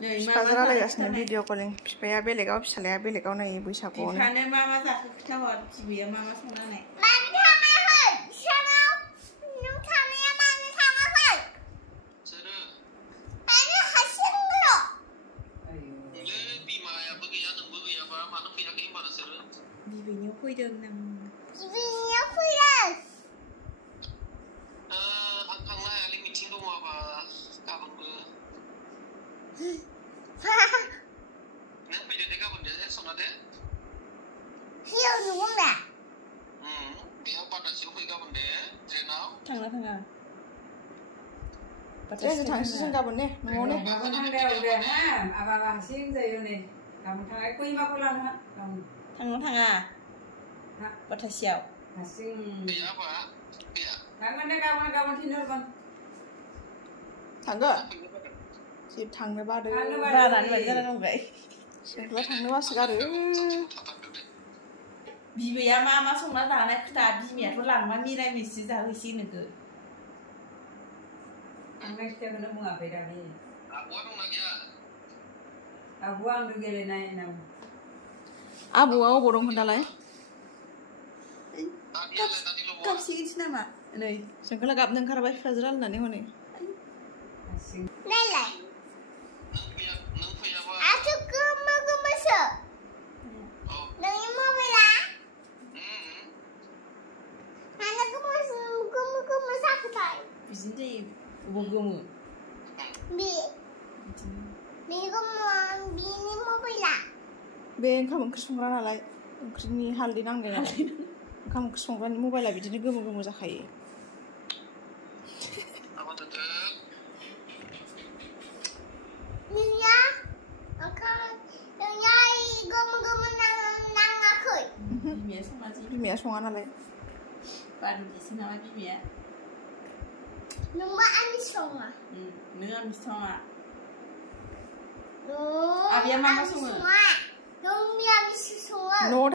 बिफाजों रायलायगासिनो भिडिअ कलिं बिफाया बेलेगाव फिसालाया बेलेगाव नै बैसागुआवनो बिफानो मा मा जाखो खिथाहर बिबैया मा मा संनानै बिबैनियाव फैदों नां बिबैनियाव फैदों आं थांनो हायालै मिटिं दङ माबा गाबोनबो नों फैदो दे गाबोन दे संना दे हियाव दङ ना बेयाव बाटासियाव फै गाबोन दे ट्रेनाव थांना थाङा ट्रेनजों थांसै जों गाबोन ने न'आवनो गाबोन थांदो दे हा आबा हारसिं जायो नै गाबोन थांनाय खैमाखौ लानो हा गाबोन थांनो थाङा बाटासियाव हारसिं गैया बा गैया थांगोन दे गाबोन थिनहरगोन थांगोन जि थांनो बादों बारानो बायदि जाना दंबाय जोंखौलाय थांनो बासोगारो बिबैया मा मा संना जानाय खोथा बिमायाथ' लांबा मिरामिससो जाहैसै नोगो आंनाय खिथाखौनो बुङाखै दा बे आब'आ दंना गैया आब'आ आंजों गेलेनाय नाम आबौआ अबाव दं दालाय गाबसि गिदिर नामा नै जोंखौलाय गाबनो ओंखारबाय बिफाजों रायलायनानै हनै हारसिं नायलाय नों फैयाबा आथु गोमो गोमोसो नोंनि मबाइला मानो गोमो गोमो जाखोथाय बिदिनो जायो अबाव गोमो बे गोमो बिनि मबाइला बे ओंखाम ओंख्रि संग्रा नालाय ओंख्रिनि हालदै नांलाय नालाय ओंखाम ओंख्रि संग्रानि मबाइला बिदिनो गोमो गोमो जाखायो नोंनिया गोमो गोमो नाङाखै बिमाया संनासै बिमाया सङा नालाय बारुदिसो नामा बिमाया नोंबा आंनि सङा नों आंनि सङा आबिया मा सङो नों आंनि सङो